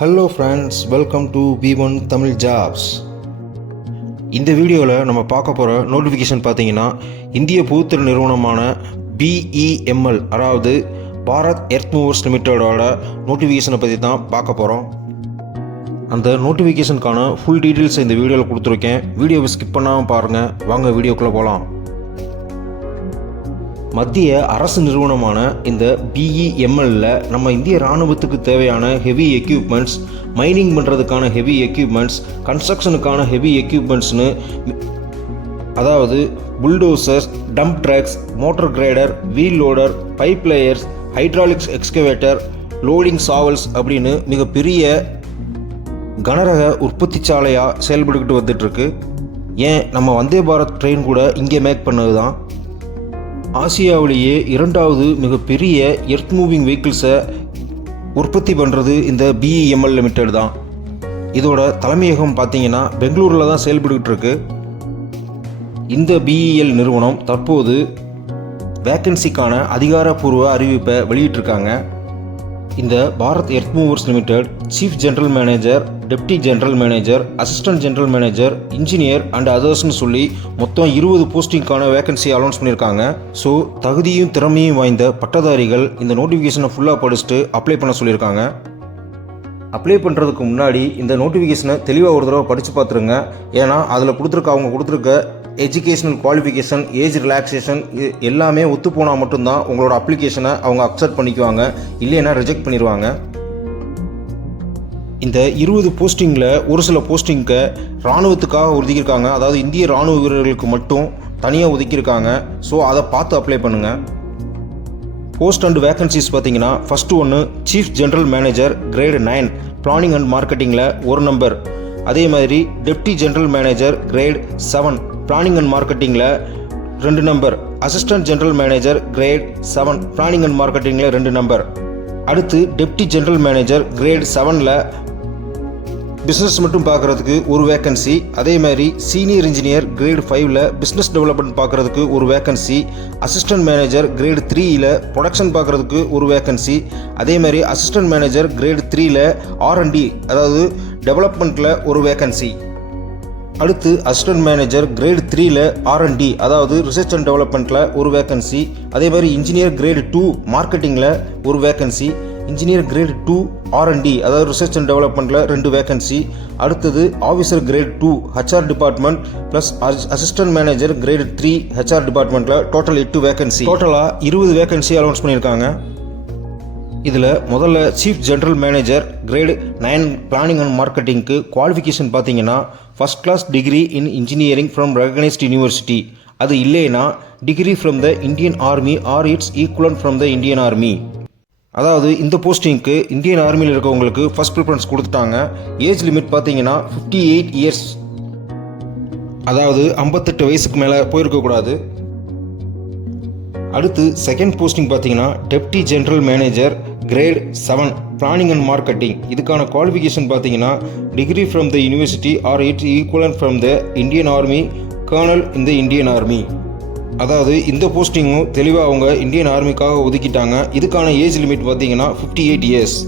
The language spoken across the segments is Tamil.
Hello friends, welcome to B1 Tamil jobs. இந்த வீடியோவில் நம்ம பார்க்க போகிற நோட்டிஃபிகேஷன் பார்த்தீங்கன்னா இந்திய பொதுத்துறை நிறுவனமான BEML, அதாவது பாரத் எர்த் மூவர்ஸ் லிமிட்டடோட நோட்டிஃபிகேஷனை பற்றி தான் பார்க்க போகிறோம். அந்த நோட்டிஃபிகேஷனுக்கான ஃபுல் டீட்டெயில்ஸ் இந்த வீடியோவில் கொடுத்துருக்கேன். வீடியோவை ஸ்கிப் பண்ணாமல் பாருங்கள். வாங்க வீடியோக்குள்ளே போகலாம். மத்திய அரசு நிறுவனமான இந்த BEMLல நம்ம இந்திய இராணுவத்துக்கு தேவையான ஹெவி எக்யூப்மெண்ட்ஸ், மைனிங் பண்ணுறதுக்கான ஹெவி எக்யூப்மெண்ட்ஸ், கன்ஸ்ட்ரக்ஷனுக்கான ஹெவி எக்யூப்மெண்ட்ஸ்னு, அதாவது bulldozers, dump trucks, motor grader, wheel loader, pipe layers, hydraulics excavator, loading shovels அப்படின்னு மிகப்பெரிய கனரக உற்பத்தி சாலையாக செயல்பட்டுக்கிட்டு வந்துட்டுருக்கு. ஏன் நம்ம வந்தே பாரத் ட்ரெயின் கூட இங்கே மேக் பண்ணது தான். ஆசியாவிலேயே இரண்டாவது மிகப்பெரிய எர்த் மூவிங் வெஹிக்கிள்ஸை உற்பத்தி பண்ணுறது இந்த BEML லிமிடெட் தான். இதோட தலைமையகம் பார்த்தீங்கன்னா பெங்களூரில் தான் செயல்பட்டுக்கிட்டு இருக்கு. இந்த BEL நிறுவனம் தற்போது வேக்கன்சிக்கான அதிகாரப்பூர்வ அறிவிப்பை வெளியிட்டிருக்காங்க. இந்த Bharat earth movers limited chief general manager, deputy general manager, assistant general manager, engineer and அதர்ஸ்னு சொல்லி மொத்தம் 20 போஸ்டிங்கான வேகன்சி அனௌன்ஸ் பண்ணியிருக்காங்க. ஸோ தகுதியும் திறமையும் வாய்ந்த பட்டதாரிகள் இந்த நோட்டிஃபிகேஷனை ஃபுல்லாக படிச்சுட்டு அப்ளை பண்ண சொல்லியிருக்காங்க. அப்ளை பண்ணுறதுக்கு முன்னாடி இந்த நோட்டிஃபிகேஷனை தெளிவாக ஒரு தடவை படித்து பார்த்துருங்க. ஏன்னா அதில் அவங்க கொடுத்துருக்க எஜுகேஷனல் குவாலிஃபிகேஷன், ஏஜ் ரிலாக்ஸேஷன் எல்லாமே ஒத்து போனால் மட்டும்தான் உங்களோட அப்ளிகேஷனை அவங்க அக்செப்ட் பண்ணிக்குவாங்க, இல்லைன்னா ரிஜெக்ட் பண்ணிடுவாங்க. இந்த 20 போஸ்டிங்கில் ஒரு சில போஸ்டிங்க்கு இராணுவத்துக்காக ஒதுக்கியிருக்காங்க. அதாவது இந்திய இராணுவ வீரர்களுக்கு மட்டும் தனியாக ஒதுக்கியிருக்காங்க. ஸோ அதை பார்த்து அப்ளை பண்ணுங்கள். போஸ்ட் அண்ட் வேகன்சிஸ் பார்த்தீங்கன்னா, ஃபஸ்ட்டு ஒன்று chief general manager grade 9 planning and மார்க்கெட்டிங்கில் 1 நம்பர். அதே மாதிரி deputy general manager grade 7 planning and மார்க்கெட்டிங்கில் 2 number. Assistant general manager grade 7 planning and மார்க்கெட்டிங்கில் 2 நம்பர். அடுத்து டெப்டி ஜெனரல் மேனேஜர் கிரேட் 7ல் பிஸ்னஸ் மட்டும் பார்க்குறதுக்கு ஒரு வேக்கன்சி. அதே மாதிரி சீனியர் இன்ஜினியர் கிரேட் 5ல் பிஸ்னஸ் டெவலப்மெண்ட் பார்க்குறதுக்கு ஒரு வேக்கன்சி. அசிஸ்டன்ட் மேனேஜர் கிரேட் 3ல் ப்ரொடக்ஷன் பார்க்குறதுக்கு ஒரு வேக்கன்சி. அதே மாதிரி அசிஸ்டன்ட் மேனேஜர் கிரேட் 3ல் R&D, அதாவது டெவலப்மெண்ட்டில் ஒரு வேக்கன்சி. அடுத்து அசிஸ்டன்ட் மேனேஜர் கிரேட் 3ல் R&D, அதாவது ரிசர்ச் அண்ட் டெவலப்மெண்ட்டில் ஒரு வேக்கன்சி. அதே மாதிரி இன்ஜினியர் கிரேட் 2 மார்க்கெட்டிங்கில் ஒரு வேக்கன்சி. இன்ஜினியர் கிரேட் 2 R&D, அதாவது ரிசர்ச் அண்ட் டெவலப்மெண்ட்டில் 2 வேக்கன்சி. அடுத்தது officer grade 2 HR department plus assistant manager grade 3 HR டிபார்ட்மெண்ட்டில் டோட்டல் 8 வேக்கன்சி. டோட்டலாக 20 வேக்கன்சி அனௌன்ஸ் பண்ணியிருக்காங்க. இதில் முதல்ல chief general manager grade 9 planning and மார்க்கெட்டிங்க்கு குவாலிஃபிகேஷன் பார்த்தீங்கன்னா first class degree in engineering from recognised university. அது இல்லைன்னா degree from the Indian army or it's equivalent from the Indian army. அதாவது இந்த போஸ்டிங்க்கு இந்தியன் ஆர்மியில் இருக்கவங்களுக்கு ஃபஸ்ட் ப்ரிஃபரன்ஸ் கொடுத்துட்டாங்க. ஏஜ் லிமிட் பார்த்தீங்கன்னா 58 இயர்ஸ், அதாவது 58 வயசுக்கு மேலே போயிருக்கக்கூடாது. அடுத்து செகண்ட் போஸ்டிங் பார்த்தீங்கன்னா deputy general manager grade 7 planning and marketing. இதுக்கான குவாலிஃபிகேஷன் பார்த்தீங்கன்னா degree from the university or it equivalent from the Indian army colonel in the Indian army. அதாவது இந்த போஸ்டிங்கும் தெளிவாக அவங்க இந்தியன் ஆர்மிக்காக ஒதுக்கிட்டாங்க. இதுக்கான ஏஜ் லிமிட் பார்த்தீங்கன்னா 58 இயர்ஸ்.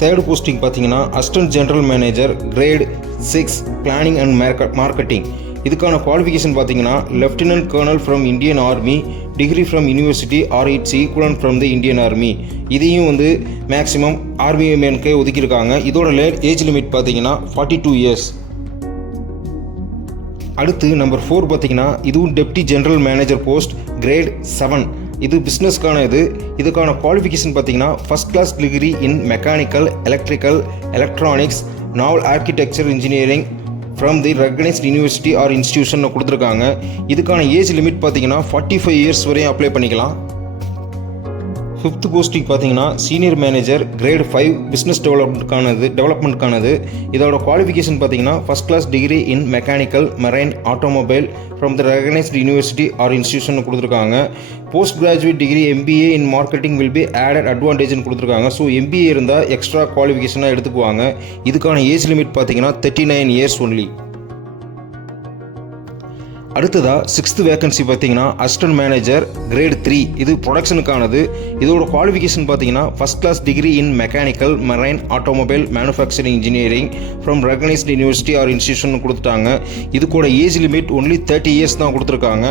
தேர்ட் போஸ்டிங் பார்த்தீங்கன்னா assistant general manager grade 6 planning and marketing. இதுக்கான குவாலிஃபிகேஷன் பார்த்தீங்கன்னா lieutenant colonel from Indian army, degree from university or it's equivalent from the Indian army. இதையும் மேக்ஸிமம் ஆர்மி மேனுக்கு ஒதுக்கியிருக்காங்க. இதோட ஏஜ் லிமிட் பார்த்தீங்கன்னா 42 இயர்ஸ். அடுத்து நம்பர் 4 பார்த்தீங்கன்னா இதுவும் deputy general manager post grade 7. இது பிஸ்னஸ்க்கான இதுக்கான குவாலிஃபிகேஷன் பார்த்தீங்கன்னா first class degree in mechanical, electrical, electronics, naval architecture engineering from the recognised university or institution கொடுத்துருக்காங்க. இதுக்கான ஏஜ் லிமிட் பார்த்தீங்கன்னா 45 இயர்ஸ் வரையும் அப்ளை பண்ணிக்கலாம். ஃபிஃப்த் போஸ்டிங் பார்த்தீங்கன்னா சீனியர் மேனேஜர் கிரேட் 5 பிஸ்னஸ் டெவலப்மெண்ட்கானது. இதோட குவாலிஃபிகேஷன் பார்த்தீங்கன்னா first class degree in mechanical, marine, automobile from the recognised university or institution கொடுத்துருக்காங்க. Post graduate degree MBA in marketing will be added அட்வான்டேஜ்னு கொடுத்துருக்காங்க. ஸோ MBA இருந்தால் எக்ஸ்ட்ரா குவாலிஃபிகேஷனாக எடுத்துக்குவாங்க. இதுக்கான ஏஜ் லிமிட் பார்த்தீங்கன்னா 39 இயர்ஸ் ஒன்லி. அடுத்ததாக 6th வேகன்சி பார்த்தீங்கன்னா அசிஸ்டன்ட் மேனேஜர் கிரேட் 3. இது ப்ரொடக்ஷனுக்கானது. இதோட குவாலிஃபிகேஷன் பார்த்தீங்கன்னா first class degree in mechanical marine automobile manufacturing engineering from recognised university or institution கொடுத்துட்டாங்க. இது கூட ஏஜ் லிமிட் ஒன்லி 30 இயர்ஸ் தான் கொடுத்துருக்காங்க.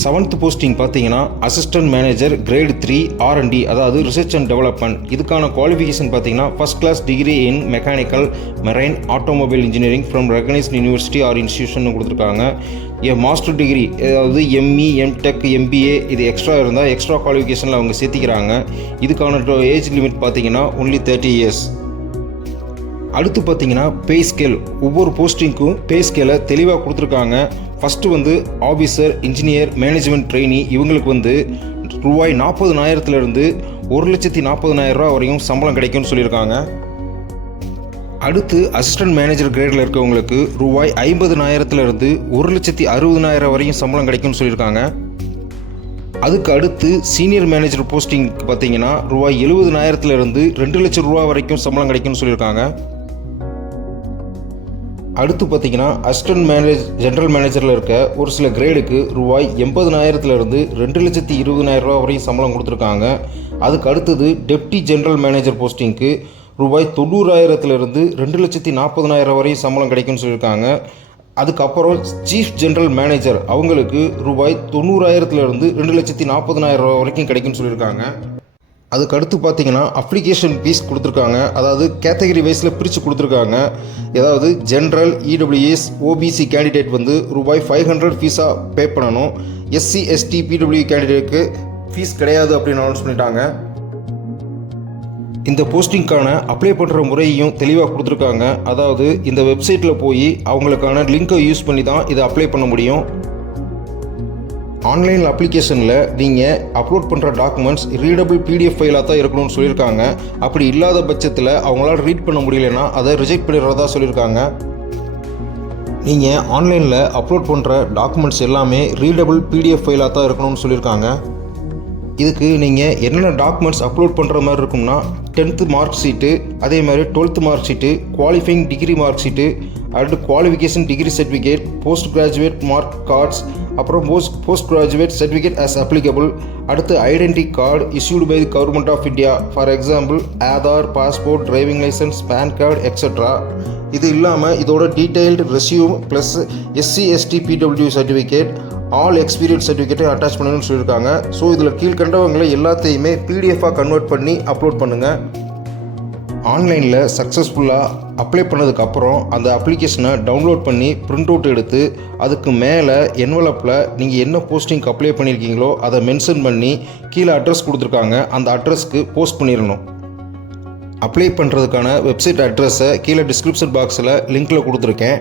7th போஸ்டிங் பார்த்தீங்கன்னா அசிஸ்டன்ட் மேனேஜர் கிரேட் 3 R&D, அதாவது ரிசர்ச் அண்ட் டெவலப்மெண்ட். இதுக்கான குவாலிஃபிகேஷன் பார்த்தீங்கன்னா first class degree in mechanical marine automobile engineering from recognised university or institution கொடுத்துருக்காங்க. மாஸ்டர் டிகிரி, அதாவது ME, MTech, MBA இது எக்ஸ்ட்ரா இருந்தால் எக்ஸ்ட்ரா குவாலிஃபிகேஷனில் அவங்க சேர்த்திக்கிறாங்க. இதுக்கான ஏஜ் லிமிட் பார்த்தீங்கன்னா ஒன்லி 30 இயர்ஸ். அடுத்து பார்த்தீங்கன்னா பே ஸ்கேல். ஒவ்வொரு போஸ்டிங்க்கும் பே ஸ்கேலை தெளிவாக கொடுத்துருக்காங்க. First officer, engineer, management trainee இவங்களுக்கு ரூபாய் 40,000 1,40,000 வரையும் சம்பளம் கிடைக்கும்னு சொல்லியிருக்காங்க. அடுத்து அசிஸ்டன்ட் மேனேஜர் கிரேடில் இருக்கவங்களுக்கு ரூபாய் 50,000 1,60,000 வரையும் சம்பளம் கிடைக்கும்னு சொல்லியிருக்காங்க. அதுக்கு அடுத்து சீனியர் மேனேஜர் போஸ்டிங் பார்த்தீங்கன்னா ரூபாய் 70,000 2 லட்சம் ரூபா வரைக்கும் சம்பளம் கிடைக்கும்னு சொல்லியிருக்காங்க. அடுத்து பார்த்தீங்கன்னா அசிஸ்டன்ட் ஜென்ரல் மேனேஜரில் இருக்க ஒரு சில கிரேடுக்கு ரூபாய் 80,000 2,20,000 வரையும் சம்பளம் கொடுத்துருக்காங்க. அதுக்கு அடுத்தது டெப்டி ஜென்ரல் மேனேஜர் போஸ்டிங்க்கு ரூபாய் 90,000 2,40,000 வரையும் சம்பளம் கிடைக்கும்னு சொல்லியிருக்காங்க. அதுக்கப்புறம் சீஃப் ஜென்ரல் மேனேஜர் அவங்களுக்கு ரூபாய் 90,000 2,40,000 வரைக்கும் கிடைக்கும்னு சொல்லியிருக்காங்க. அதுக்கடுத்து பார்த்தீங்கன்னா அப்ளிகேஷன் ஃபீஸ் கொடுத்துருக்காங்க. அதாவது கேட்டகரி வைஸில் பிரித்து கொடுத்துருக்காங்க. அதாவது ஜென்ரல், EWS, OBC கேண்டிடேட் ரூபாய் 500 ஃபீஸாக பே பண்ணணும். SC, ST, PW கேண்டிடேட்டுக்கு ஃபீஸ் கிடையாது அப்படின்னு அனௌன்ஸ் பண்ணிட்டாங்க. இந்த போஸ்டிங்க்கான அப்ளை பண்ணுற முறையையும் தெளிவாக கொடுத்துருக்காங்க. அதாவது இந்த வெப்சைட்டில் போய் அவங்களுக்கான லிங்கை யூஸ் பண்ணி தான் இதை அப்ளை பண்ண முடியும். ஆன்லைன் அப்ளிகேஷனில் நீங்கள் அப்லோட் பண்ணுற டாக்குமெண்ட்ஸ் ரீடபிள் PDF ஃபைலாக தான் இருக்கணும்னு சொல்லியிருக்காங்க. அப்படி இல்லாத பட்சத்தில் அவங்களால ரீட் பண்ண முடியலைன்னா அதை ரிஜெக்ட் பண்ணிடுறதா சொல்லியிருக்காங்க. நீங்கள் ஆன்லைனில் அப்லோட் பண்ணுற டாக்குமெண்ட்ஸ் எல்லாமே ரீடபிள் PDF ஃபைலாக தான் இருக்கணும்னு சொல்லியிருக்காங்க. இதுக்கு நீங்கள் என்னென்ன டாக்குமெண்ட்ஸ் அப்லோட் பண்ணுற மாதிரி இருக்கும்னா 10th மார்க் ஷீட்டு, அதே மாதிரி 12th mark sheet, qualifying degree mark sheet, அடுத்து qualification degree certificate, post graduate mark cards, அப்புறம் post graduate certificate as applicable, அடுத்து identity card issued by the government of India, for example Aadhaar, passport, driving licence, PAN card et cetera. இது இல்லாமல் இதோட detailed resume plus SC, ST, PW certificate, all experience சர்டிஃபிகேட்டை அட்டாச் பண்ணணும்னு சொல்லியிருக்காங்க. ஸோ இதில் கீழ்கண்டவங்களை எல்லாத்தையுமே PDF-ஆக கன்வெர்ட் பண்ணி அப்லோட் பண்ணுங்கள். ஆன்லைனில் சக்ஸஸ்ஃபுல்லாக அப்ளை பண்ணதுக்கப்புறம் அந்த அப்ளிகேஷனை டவுன்லோட் பண்ணி பிரிண்ட் அவுட் எடுத்து அதுக்கு மேலே என்வலப்பில் நீங்கள் என்ன போஸ்டிங்க்கு அப்ளை பண்ணியிருக்கீங்களோ அதை மென்ஷன் பண்ணி கீழே அட்ரஸ் கொடுத்துருக்காங்க, அந்த அட்ரஸ்க்கு போஸ்ட் பண்ணிடணும். அப்ளை பண்ணுறதுக்கான வெப்சைட் அட்ரஸை கீழே டிஸ்கிரிப்ஷன் பாக்ஸில் லிங்க்கில் கொடுத்துருக்கேன்.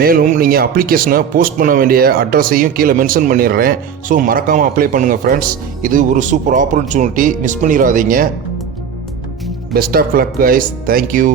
மேலும் நீங்கள் அப்ளிகேஷனை போஸ்ட் பண்ண வேண்டிய அட்ரஸையும் கீழே மென்ஷன் பண்ணிடுறேன். ஸோ மறக்காமல் அப்ளை பண்ணுங்கள் ஃப்ரெண்ட்ஸ். இது ஒரு சூப்பர் ஆப்பர்ச்சுனிட்டி, மிஸ் பண்ணிடாதீங்க. Best of luck guys. Thank you.